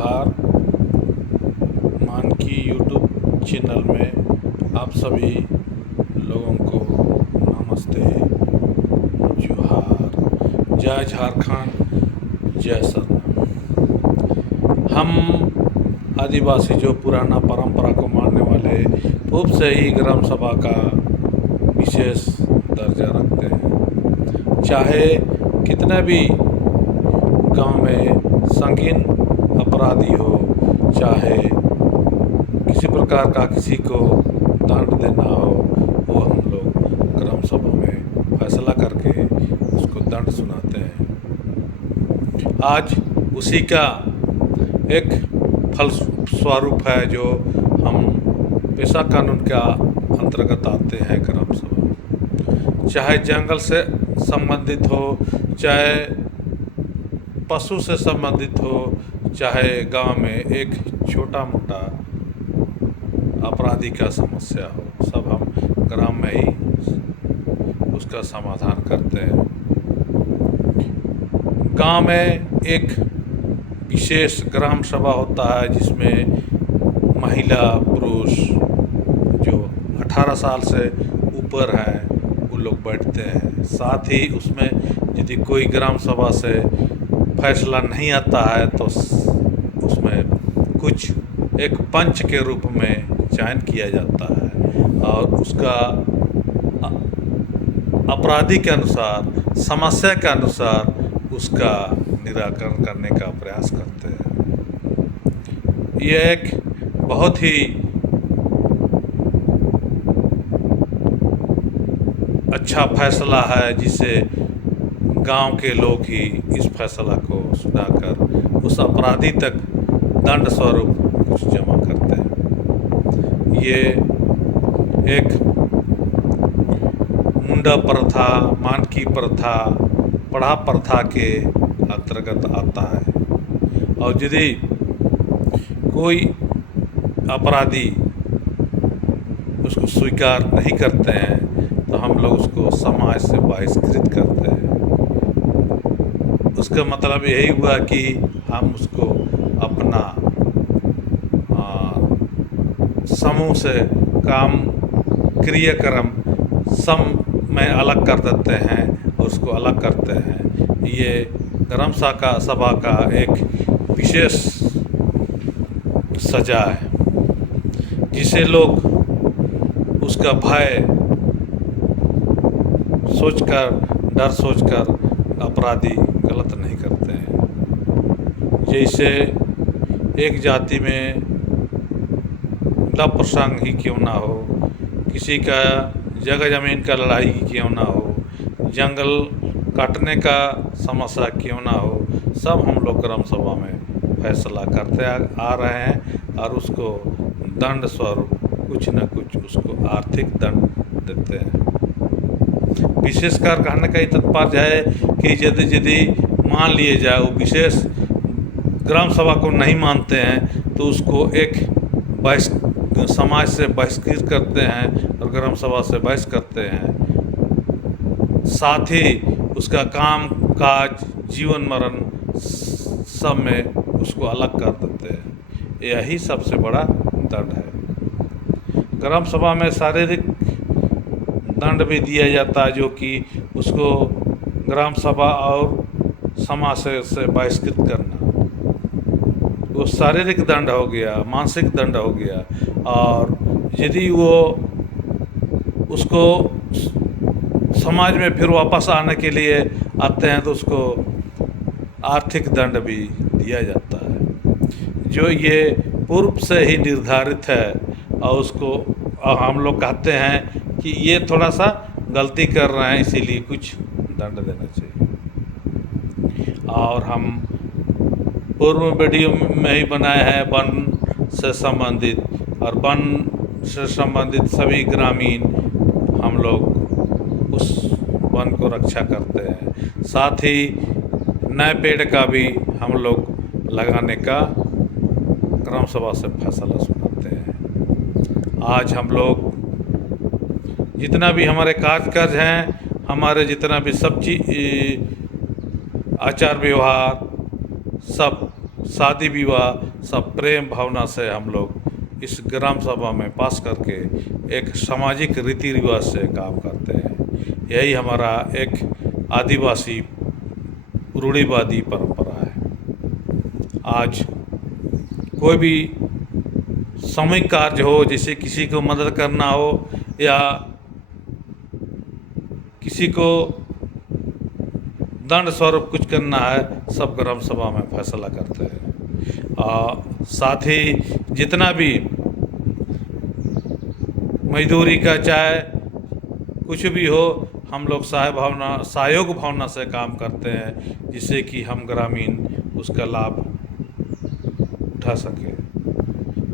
जोहार। मान की यूट्यूब चैनल में आप सभी लोगों को नमस्ते, जोहार, जय झारखंड, जय सरना। हम आदिवासी जो पुराना परंपरा को मानने वाले पूर्व से ही ग्राम सभा का विशेष दर्जा रखते हैं। चाहे कितने भी गांव में संगीन अपराधी हो, चाहे किसी प्रकार का किसी को दंड देना हो, वो हम लोग ग्राम सभा में फैसला करके उसको दंड सुनाते हैं। आज उसी का एक फल स्वरूप है जो हम पेशा कानून का अंतर्गत आते हैं। ग्राम सभा चाहे जंगल से संबंधित हो, चाहे पशु से संबंधित हो, चाहे गांव में एक छोटा मोटा अपराधी का समस्या हो, सब हम ग्राम में ही उसका समाधान करते हैं। गांव में एक विशेष ग्राम सभा होता है जिसमें महिला पुरुष जो 18 साल से ऊपर है वो लोग बैठते हैं। साथ ही उसमें यदि कोई ग्राम सभा से फैसला नहीं आता है तो उसमें कुछ एक पंच के रूप में चयन किया जाता है और उसका अपराधी के अनुसार, समस्या के अनुसार उसका निराकरण करने का प्रयास करते हैं। ये एक बहुत ही अच्छा फैसला है जिसे गांव के लोग ही इस फैसला को सुनाकर उस अपराधी तक दंड स्वरूप कुछ जमा करते हैं। ये एक मुंडा प्रथा, मानकी प्रथा, पढ़ा प्रथा के अंतर्गत आता है। और यदि कोई अपराधी उसको स्वीकार नहीं करते हैं तो हम लोग उसको समाज से बहिष्कृत करते हैं। उसका मतलब यही हुआ कि हम उसको अपना समूह से काम क्रियाक्रम सम में अलग कर देते हैं और उसको अलग करते हैं। ये ग्राम सभा का एक विशेष सजा है जिसे लोग उसका भय सोचकर, डर सोचकर अपराधी गलत नहीं करते हैं। जैसे एक जाति में लव प्रसंग ही क्यों ना हो, किसी का जगह ज़मीन का लड़ाई ही क्यों ना हो, जंगल काटने का समस्या क्यों ना हो, सब हम लोग ग्राम सभा में फैसला करते आ रहे हैं और उसको दंड स्वरूप कुछ न कुछ उसको आर्थिक दंड देते हैं। विशेषकर कहने का ही तात्पर्य है कि यदि मान लिए जाए वो विशेष ग्राम सभा को नहीं मानते हैं तो उसको एक समाज से बहिष्कृत करते हैं और ग्राम सभा से बहिष्कृत करते हैं। साथ ही उसका काम काज, जीवन मरण सब में उसको अलग कर देते हैं। यही सबसे बड़ा दंड है। ग्राम सभा में शारीरिक दंड भी दिया जाता है जो कि उसको ग्राम सभा और समाज से बहिष्कृत करना, वो शारीरिक दंड हो गया, मानसिक दंड हो गया। और यदि वो उसको समाज में फिर वापस आने के लिए आते हैं तो उसको आर्थिक दंड भी दिया जाता है जो ये पूर्व से ही निर्धारित है। और उसको हम लोग कहते हैं कि ये थोड़ा सा गलती कर रहे हैं इसीलिए कुछ दंड देना चाहिए। और हम पूर्व वीडियो में ही बनाए हैं वन से संबंधित, और वन से संबंधित सभी ग्रामीण हम लोग उस वन को रक्षा करते हैं। साथ ही नए पेड़ का भी हम लोग लगाने का ग्राम सभा से फैसला सुनाते हैं। आज हम लोग जितना भी हमारे कार्य हैं, हमारे जितना भी सब चीज आचार व्यवहार सब शादी विवाह सब प्रेम भावना से हम लोग इस ग्राम सभा में पास करके एक सामाजिक रीति रिवाज से काम करते हैं। यही हमारा एक आदिवासी रूढ़िवादी परंपरा है। आज कोई भी सामूहिक कार्य हो, जैसे किसी को मदद करना हो या किसी को दंड स्वरूप कुछ करना है, सब ग्राम सभा में फैसला करते हैं। और साथ ही जितना भी मजदूरी का चाहे कुछ भी हो, हम लोग सहयोग भावना से काम करते हैं, जिससे कि हम ग्रामीण उसका लाभ उठा सके।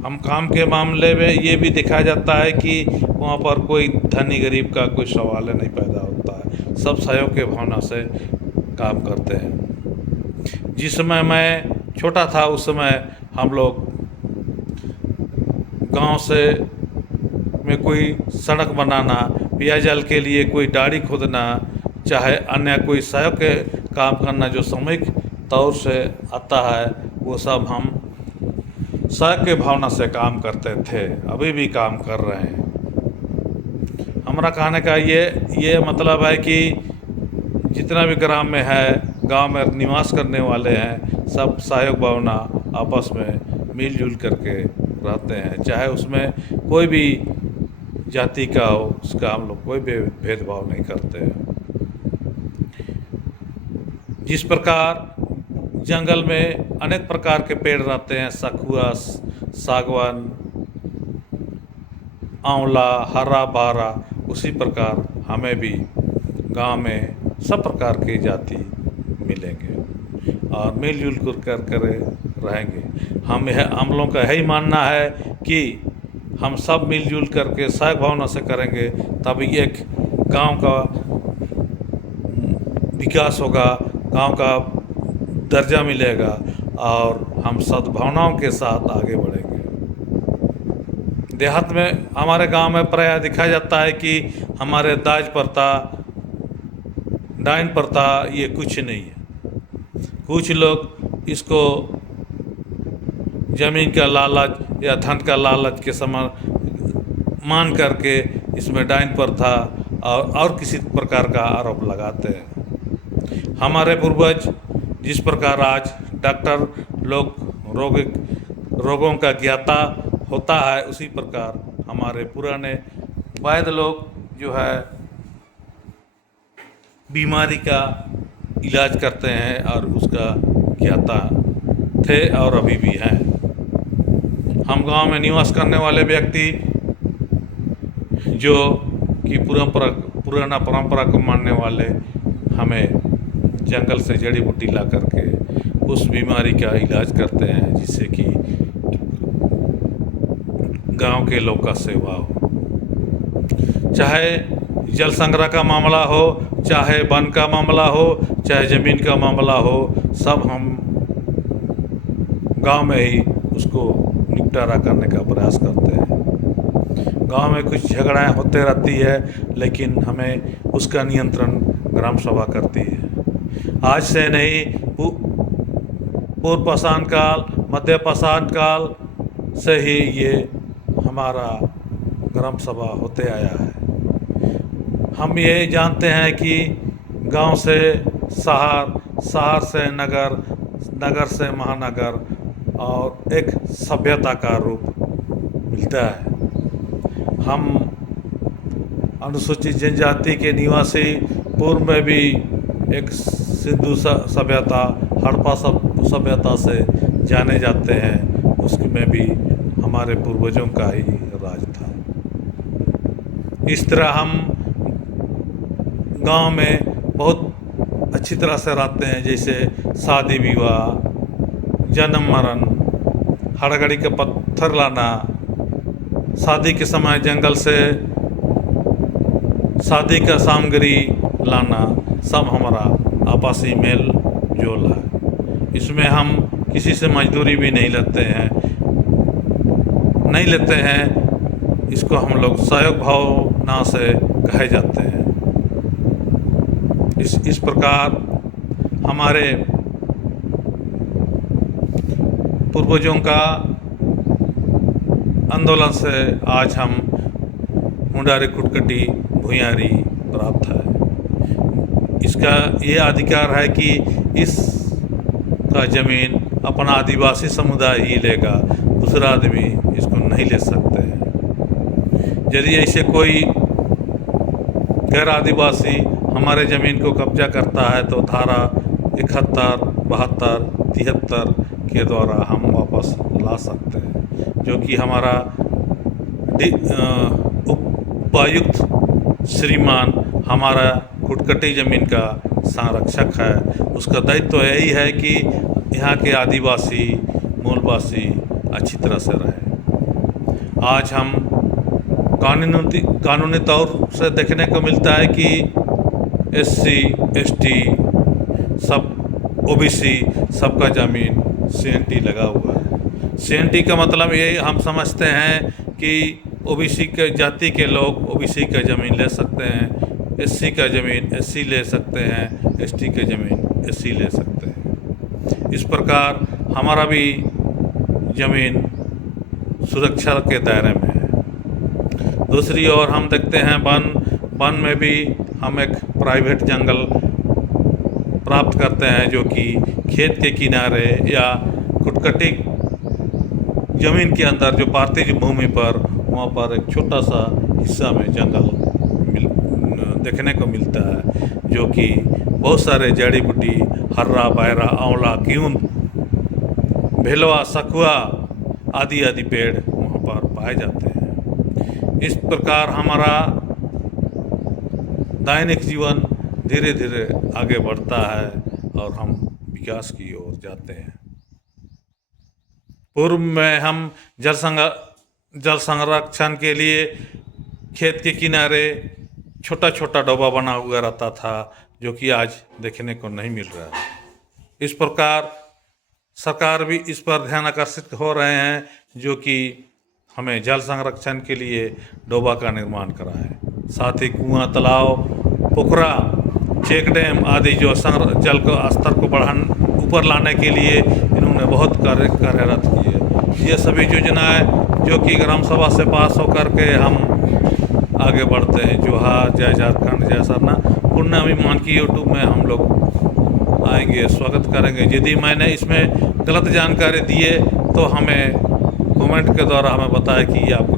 हम काम के मामले में ये भी देखा जाता है कि वहाँ पर कोई धनी गरीब का कोई सवाल नहीं पैदा होता है, सब सहयोग के भावना से काम करते हैं। जिस समय मैं छोटा था उस समय हम लोग गांव से में कोई सड़क बनाना, पेयजल के लिए कोई डाड़ी खोदना, चाहे अन्य कोई सहयोग के काम करना जो सामूहिक तौर से आता है, वो सब हम सहयोग के भावना से काम करते थे, अभी भी काम कर रहे हैं। हमारा कहने का ये मतलब है कि जितना भी ग्राम में है, गांव में निवास करने वाले हैं, सब सहयोग भावना आपस में मिलजुल करके रहते हैं, चाहे उसमें कोई भी जाति का हो, उसका हम लोग कोई भी भेदभाव नहीं करते हैं। जिस प्रकार जंगल में अनेक प्रकार के पेड़ रहते हैं, सखुआ, सागवान, आंवला, हरा भरा, उसी प्रकार हमें भी गांव में सब प्रकार की जाति मिलेंगे और मिलजुल कर रहेंगे। हम लोगों का यही मानना है कि हम सब मिलजुल करके सहयोग भावना से करेंगे, तभी एक गांव का विकास होगा, गांव का दर्जा मिलेगा और हम सद्भावनाओं के साथ आगे बढ़ेंगे। देहात में, हमारे गांव में प्रायः दिखाया जाता है कि हमारे दाज प्रथा, डाइन प्रथा ये कुछ नहीं है। कुछ लोग इसको जमीन का लालच या धन का लालच के समान मान करके इसमें डाइन प्रथा और किसी प्रकार का आरोप लगाते हैं। हमारे पूर्वज जिस प्रकार आज डॉक्टर लोग रोगों का ज्ञाता होता है, उसी प्रकार हमारे पुराने वैद्य लोग जो है बीमारी का इलाज करते हैं और उसका ज्ञाता थे और अभी भी हैं। हम गांव में निवास करने वाले व्यक्ति जो कि पुराना परंपरा को मानने वाले, हमें जंगल से जड़ी बूटी ला करके उस बीमारी का इलाज करते हैं, जिससे कि गांव के लोग का सेवा हो। चाहे जल संग्रह का मामला हो, चाहे वन का मामला हो, चाहे ज़मीन का मामला हो, सब हम गांव में ही उसको निपटारा करने का प्रयास करते हैं। गांव में कुछ झगड़ाएं होते रहती है, लेकिन हमें उसका नियंत्रण ग्राम सभा करती है। आज से नहीं, पूर्व पाषाण काल, मध्य पाषाण काल से ही ये हमारा ग्राम सभा होते आया है। हम ये जानते हैं कि गांव से शहर, शहर से नगर, नगर से महानगर और एक सभ्यता का रूप मिलता है। हम अनुसूचित जनजाति के निवासी पूर्व में भी एक सिंधु सभ्यता, हड़प्पा सभ्यता से जाने जाते हैं, उसमें भी हमारे पूर्वजों का ही राज था। इस तरह हम गांव में बहुत अच्छी तरह से रहते हैं, जैसे शादी विवाह, जन्म मरण, हड़गड़ी का पत्थर लाना, शादी के समय जंगल से शादी का सामग्री लाना, सब हमारा आपसी मेल जोल है। इसमें हम किसी से मजदूरी भी नहीं लेते हैं, इसको हम लोग सहयोग भावना से कहे जाते हैं। इस प्रकार हमारे पूर्वजों का आंदोलन से आज हम मुंडारी कुटकटी भूयारी प्राप्त है। इसका ये अधिकार है कि इस का ज़मीन अपना आदिवासी समुदाय ही लेगा, दूसरा आदमी इसको नहीं ले सकते हैं। यदि ऐसे कोई गैर आदिवासी हमारे ज़मीन को कब्जा करता है तो धारा 71, 72, 73 के द्वारा हम वापस ला सकते हैं, जो कि हमारा उपायुक्त श्रीमान हमारा कुटकटी ज़मीन का संरक्षक है। उसका दायित्व तो यही है कि यहाँ के आदिवासी मूलवासी अच्छी तरह से रहे। आज हम कानूनी तौर से देखने को मिलता है कि SC, ST सब OBC सबका ज़मीन CNT लगा हुआ है। CNT का मतलब ये हम समझते हैं कि OBC के जाति के लोग OBC का ज़मीन ले सकते हैं, SC का ज़मीन SC ले सकते हैं, ST के ज़मीन SC ले सकते हैं। इस प्रकार हमारा भी ज़मीन सुरक्षा के दायरे में है। दूसरी ओर हम देखते हैं वन में भी हम एक प्राइवेट जंगल प्राप्त करते हैं, जो कि खेत के किनारे या कुटकटी ज़मीन के अंदर जो पार्थिव भूमि पर वहाँ पर एक छोटा सा हिस्सा में जंगल देखने को मिलता है, जो कि बहुत सारे जड़ी बूटी हर्रा, बैरा, आंवला, क्यून, भेलवा, सखुआ आदि पेड़ वहाँ पर पाए जाते हैं। इस प्रकार हमारा दैनिक जीवन धीरे धीरे आगे बढ़ता है और हम विकास की ओर जाते हैं। पूर्व में हम जल संरक्षण के लिए खेत के किनारे छोटा छोटा डोबा बना हुआ रहता था, जो कि आज देखने को नहीं मिल रहा है। इस प्रकार सरकार भी इस पर ध्यान आकर्षित हो रहे हैं, जो कि हमें जल संरक्षण के लिए डोबा का निर्माण कराएं। साथ ही कुआं, तालाब, पोखरा, चेक डैम आदि जो जल को स्तर को ऊपर लाने के लिए इन्होंने बहुत कार्यरत किए। ये सभी योजनाएं जो कि ग्राम सभा से पास होकर के हम आगे बढ़ते हैं। जोहार, जय झारखंड, जय सरना, पुण्य अभिमान की यूट्यूब में हम लोग आएंगे, स्वागत करेंगे। यदि मैंने इसमें गलत जानकारी दिए तो हमें कमेंट के द्वारा हमें बताएं कि आपको